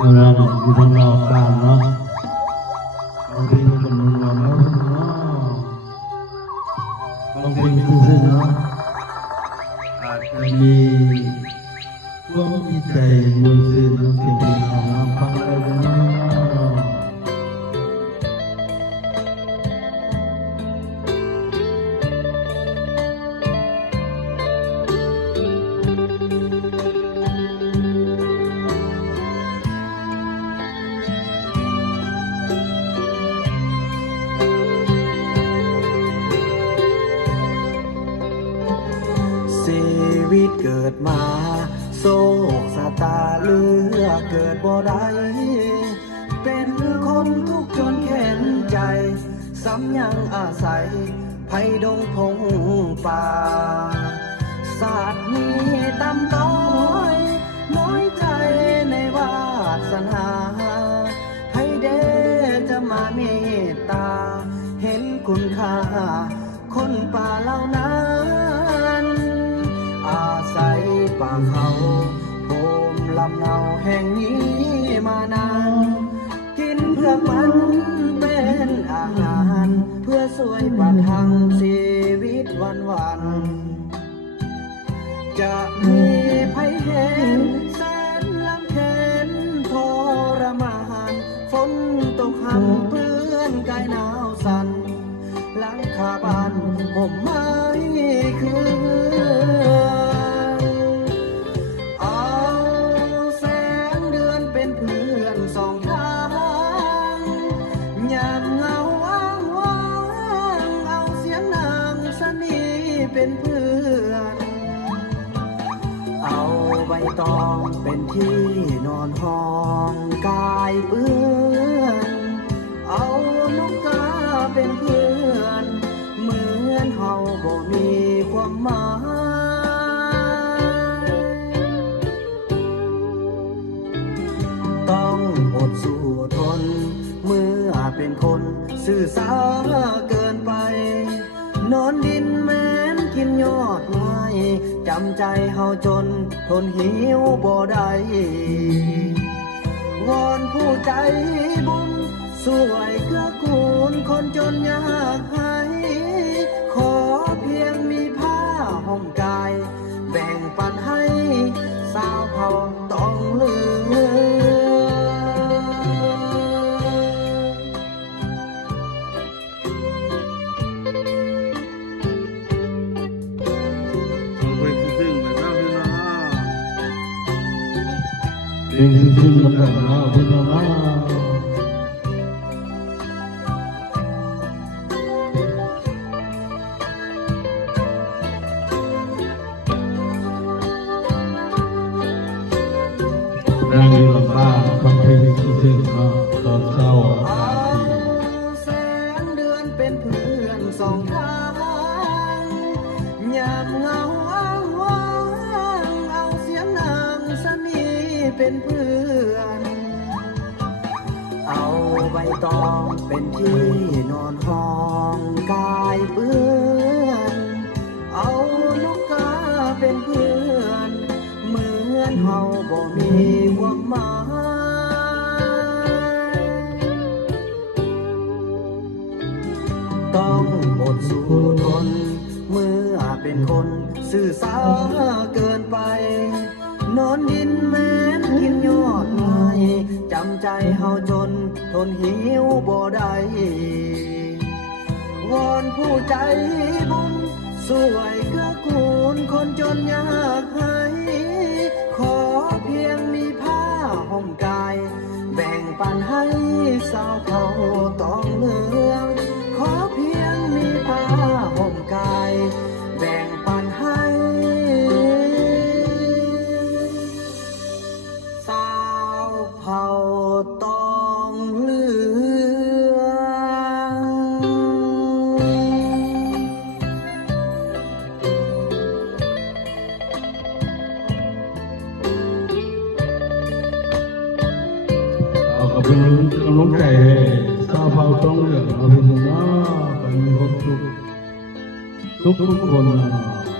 เวลาเราอยู่ทางนอกบ้านเนาะบางทีมันมันนอนเนาะบางทีซื่อๆเนาะอาจจะมีความมีใจมวลซื่อเนาะเสียงเพลงของเราฟัง ดมาโศกสตาเลือเกิดบ่ได้เป็นคนทุกจนแข็งใจซ้ำยังอาศัยไผดงพงป่า มิลำเนาแห่งนี้มานาน กินเพื่อมันเป็นอาหาร เพื่อสวยประทังชีวิตวันวัน จะมีภัยเห็นแสนลำเค็นทรมานฝนตกหังเปื้อนกายหนาวสั่นหลังคาบ้านผมไม่คืน นีเป็นเพื่อน เอาใบตองเป็นที่นอนห้องกายเปื้อน เอานกกาเป็นเพื่อน เหมือนเฮาบ่มีความหมายต้องอดสู้ทน เมื่อเป็นคน สื่อสาเกินไป นอนดิำใจเฮาจนทนหิวบ่ได้วอนผู้ใจบุญสวยเกื้อกูลคนจนยากให้ เป็นสิ่งๆแล้วกันเนาะพี่น้องเรานั่งลำบ้านฟังเพลงซึ้งเนาะตอ เป็นเพื่อน เอาใบตองเป็นที่นอนห้องกายเปื้อน เอานกกาเป็นเพื่อน เหมือนเฮาบ่มีความหมายต้องอดสู้ทน เมื่อเป็นคน สื่อสาเกินไป นอนดินแม้น กินยอดไม้จำใจเฮาจน ทนหิวบ่ได้วอนผู้ใจบุญสวยเกื้อกูลคนจนยากให้ขอเพียงมีผ้าห่มกาย แบ่งปันให้สาวเขา เอาก็เป็นกำลังใจให้สาวเผาต้องเลือกเอาเป็นนะไปมีความสุขทุกทุกคนนะ